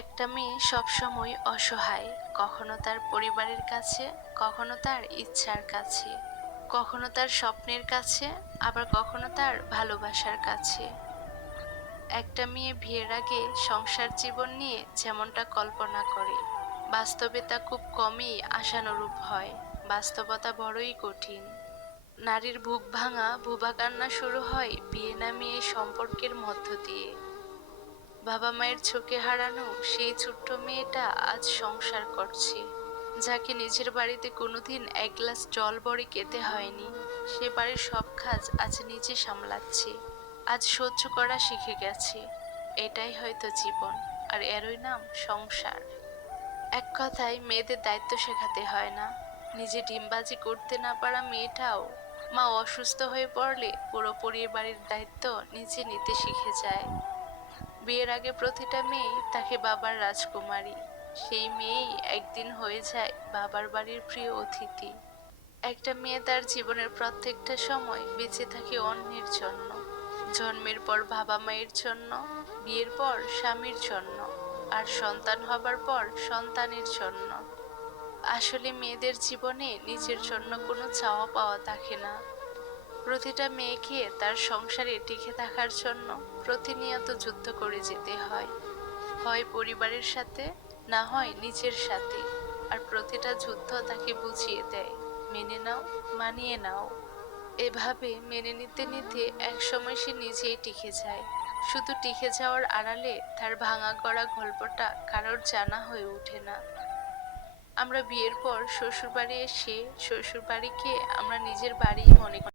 একটা মেয়ে সবসময় অসহায়, কখনো তার পরিবারের কাছে, কখনো তার ইচ্ছার কাছে, কখনো তার স্বপ্নের কাছে, আবার কখনো তার ভালোবাসার কাছে। একটা মেয়ে বিয়ের আগে সংসার জীবন নিয়ে যেমনটা কল্পনা করে, বাস্তবে তা খুব কমই আশানুরূপ হয়। বাস্তবতা বড়ই কঠিন। নারীর বুক ভাঙা বুবা কান্না শুরু হয় বিয়ে নামিয়ে এই সম্পর্কের মধ্য দিয়ে। বাবা মায়ের চোখে হারানো সেই ছোট্ট মেয়েটা আজ সংসার করছে, যাকে নিজের বাড়িতে কোনোদিন এক গ্লাস জল বড়ি খেতে হয়নি। সে বাড়ির সব কাজ আজ নিজে সামলাচ্ছে, আজ সহ্য করা শিখে গেছে। এটাই হয়তো জীবন, আর এরই নাম সংসার। এক কথায় মেয়েদের দায়িত্ব শেখাতে হয় না। নিজে ডিমবাজি করতে না পারা মেয়েটাও মা অসুস্থ হয়ে পড়লে পুরোপুরি বাড়ির দায়িত্ব নিজে নিতে শিখে যায়। বিয়ের আগে প্রতিটা মেয়েই তাকে বাবার রাজকুমারী। সেই মেয়েই একদিন হয়ে যায় বাবার বাড়ির প্রিয় অতিথি। একটা মেয়ে তার জীবনের প্রত্যেকটা সময় বেঁচে থাকে অন্যের জন্য। জন্মের পর বাবা মায়ের জন্য, বিয়ের পর স্বামীর জন্য, আর সন্তান হবার পর সন্তানের জন্য। আসলে মেয়েদের জীবনে নিজের জন্য কোনো চাওয়া পাওয়া থাকে না। প্রতিটা মেয়েকে তার সংসারে টিকে থাকার জন্য প্রতিনিয়ত যুদ্ধ করে যেতে হয়, হয় পরিবারের সাথে, না হয় নিজের সাথে। আর প্রতিটা যুদ্ধ তাকে বুঝিয়ে দেয়, মেনে নাও, মানিয়ে নাও। এভাবে মেনে নিতে নিতে একসময় সে নিজেই টিকে যায়। শুধু টিকে যাওয়ার আড়ালে তার ভাঙা গড়া গল্পটা কারোর জানা হয়ে ওঠে না। আমরা বিয়ের পর শ্বশুরবাড়ি এসে শ্বশুরবাড়িকে আমরা নিজের বাড়িই মনে করি।